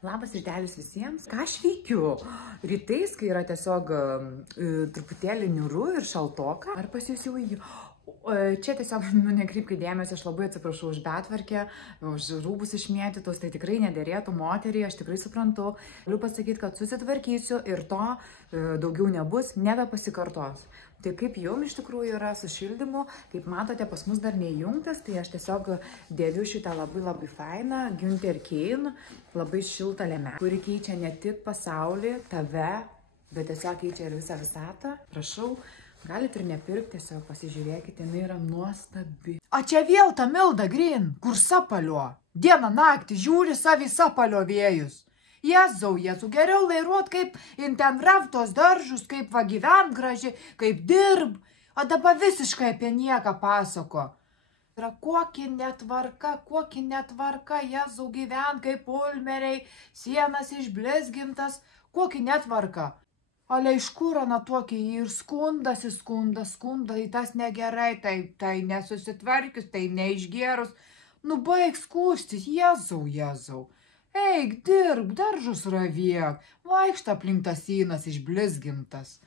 Labas rytelis visiems. Ką aš veikiu? Rytais, kai yra tiesiog truputėlį niūru ir šaltoka. Ar pas jūs jau įgiu? Čia tiesiog, nekreipkite dėmesio, aš labai atsiprašau už betvarkę, už rūbus išmėtytus, tai tikrai nederėtų moteriai, aš tikrai suprantu. Galiu pasakyti, kad susitvarkysiu ir to daugiau nebus, nebepasikartos. Tai kaip jums iš tikrųjų yra su šildymu, kaip matote, pas mus dar neįjungtas, tai aš tiesiog dėviu šitą labai fainą Günther Kein, labai šiltą liemenę, kuri keičia ne tik pasaulį, tave, bet tiesiog keičia ir visą visatą. Prašau, galit ir nepirkti, tiesiog pasižiūrėkite, jinai yra nuostabi. A čia vėl ta Milda Green, kur sapalio. Dieną naktį žiūri savi sapalio vėjus. Jėzau, geriau vairuot, kaip in ten ravtos daržus, kaip va gyvent gražiai, kaip dirb. O dabar visiškai apie nieką pasako. Yra kokia netvarka, Jėzau, gyvent kaip ulmeriai, sienas išblizgintas, kokia netvarka. Ale iš kur ana tokia ir skunda, tai tas negerai, tai nesusitvarkius, tai neišgerus. Nu baig skūstis, Jėzau. Eik, dirb, daržus raviek, vaikšta aplink tas sienas išblizgintas.